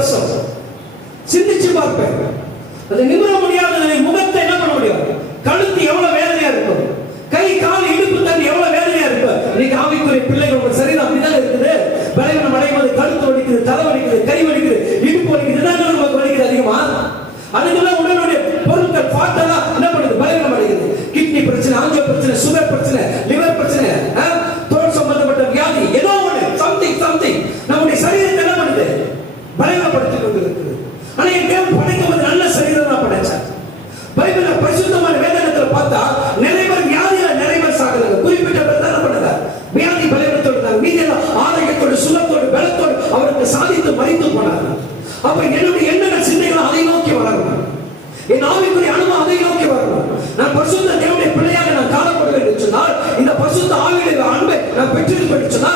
வருஷம் சிந்திச்சு பார்ப்பேன். அது நிமிர முடியாத முகத்தை என்ன பண்ண முடியும்? கழுத்து எவ்வளவு வேதனையா இருக்கும், கை கால் இடுப்பு தண்ணி எவ்வளவு வேதனையா இருக்கும். இன்னைக்கு ஆவிக்குரிய பிள்ளைகள் சரீரம் அப்படிதான் இருக்குது. பலவீனம் அடைவது கழுத்து வலிக்குது, தலை வலிக்குது, கை வலிக்குது, இடுப்பு வலிக்குது, நமக்கு வலிக்குது அதிகமா. அதுக்கெல்லாம் உடலுடைய பொருட்கள் பாட்டெல்லாம் என்ன பண்ணுது? பலவீனம் அடைகிறது. கிட்னி பிரச்சனை, ஆஞ்சோ பிரச்சனை, சுகர் பிரச்சனை, லிவர் பிரச்சனை, தோல் சம்பந்தப்பட்ட வியாதி, ஏதோ ஒன்று சம்திங் நம்முடைய சரீரத்தை என்ன பண்ணுது? பலவீனப்படுத்திக் கொண்டிருக்கிறது. ஆனா என் தேவன் படைக்கும் போது நல்ல சரீரம் தான் படைச்சார். பைபிள்ல பரிசுத்தமான வேதத்துல பார்த்தா நிறைய பேர் வியாதியில நிறைய பேர் சாகுறாங்க. குறிப்பிட்ட பேர் தான் பண்ணுறாங்க வியாதி பலவீனத்தோடு, மீதி எல்லாம் ஆரோக்கியத்தோடு, சுகத்தோடு, பலத்தோடு அவருக்கு சாதித்து மறித்து போனாங்க. அப்ப என்னுடைய எண்ண சிந்தைகள் அதை நோக்கி வளரணும். என் ஆவிக்குரிய அனுபவம் அதை நோக்கி வரணும். நான் பரிசுத்த தேவனுடைய பிள்ளையாக நான் காணப்படுவேன் என்று சொன்னால், இந்த பரிசுத்த ஆவியுடைய அன்பை நான் பெற்றிருப்பேன் என்று சொன்னால்,